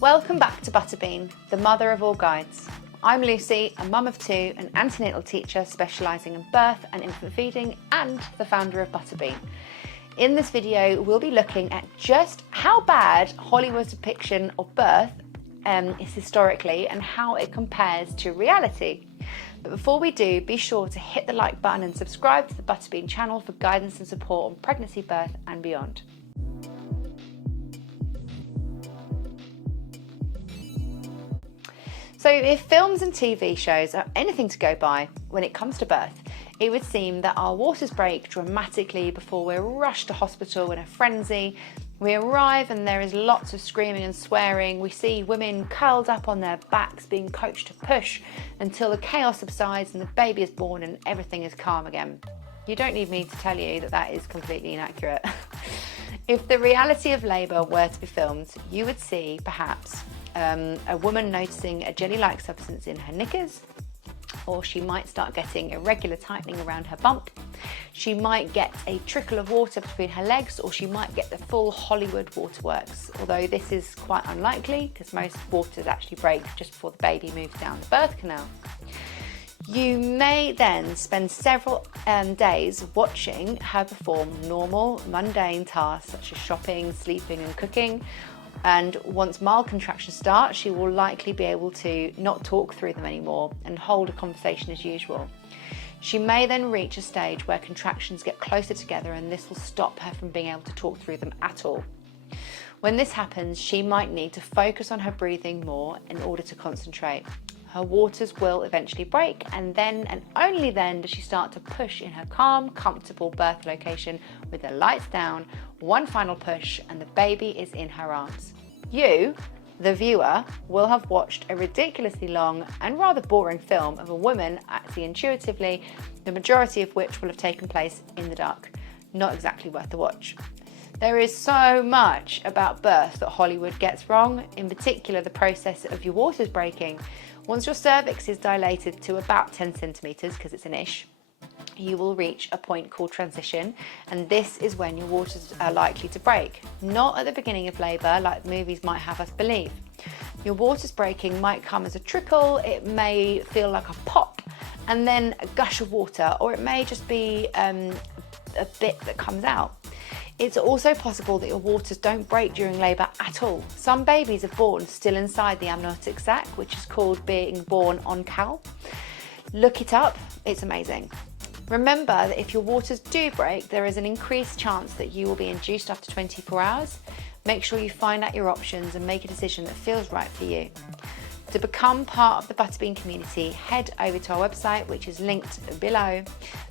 Welcome back to Butterbean, the mother of all guides. I'm Lucy, a mum of two, an antenatal teacher specialising in birth and infant feeding, and the founder of Butterbean. In this video, we'll be looking at just how bad Hollywood's depiction of birth is historically and how it compares to reality. But before we do, be sure to hit the like button and subscribe to the Butterbean channel for guidance and support on pregnancy, birth and beyond. So if films and TV shows are anything to go by when it comes to birth, it would seem that our waters break dramatically before we're rushed to hospital in a frenzy. We arrive and there is lots of screaming and swearing. We see women curled up on their backs being coached to push until the chaos subsides and the baby is born and everything is calm again. You don't need me to tell you that that is completely inaccurate. If the reality of labour were to be filmed, you would see perhaps a woman noticing a jelly-like substance in her knickers, or she might start getting irregular tightening around her bump. She might get a trickle of water between her legs, or she might get the full Hollywood waterworks, although this is quite unlikely because most waters actually break just before the baby moves down the birth canal. You may then spend several days watching her perform normal, mundane tasks such as shopping, sleeping and cooking. And once mild contractions start, she will likely be able to not talk through them anymore and hold a conversation as usual. She may then reach a stage where contractions get closer together and this will stop her from being able to talk through them at all. When this happens, she might need to focus on her breathing more in order to concentrate. Her waters will eventually break, and then and only then does she start to push in her calm, comfortable birth location with the lights down, one final push, and the baby is in her arms. You, the viewer, will have watched a ridiculously long and rather boring film of a woman acting intuitively, the majority of which will have taken place in the dark. Not exactly worth the watch. There is so much about birth that Hollywood gets wrong, in particular the process of your waters breaking. Once your cervix is dilated to about 10 centimetres, because it's an ish, you will reach a point called transition, and this is when your waters are likely to break. Not at the beginning of labour, like the movies might have us believe. Your waters breaking might come as a trickle, it may feel like a pop, and then a gush of water, or it may just be a bit that comes out. It's also possible that your waters don't break during labour at all. Some babies are born still inside the amniotic sac, which is called being born on cal. Look it up, it's amazing. Remember that if your waters do break, there is an increased chance that you will be induced after 24 hours. Make sure you find out your options and make a decision that feels right for you. To become part of the Butterbean community, head over to our website, which is linked below.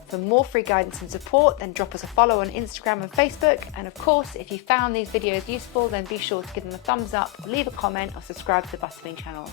For more free guidance and support, then drop us a follow on Instagram and Facebook. And of course, if you found these videos useful, then be sure to give them a thumbs up, leave a comment or subscribe to the Butterbean channel.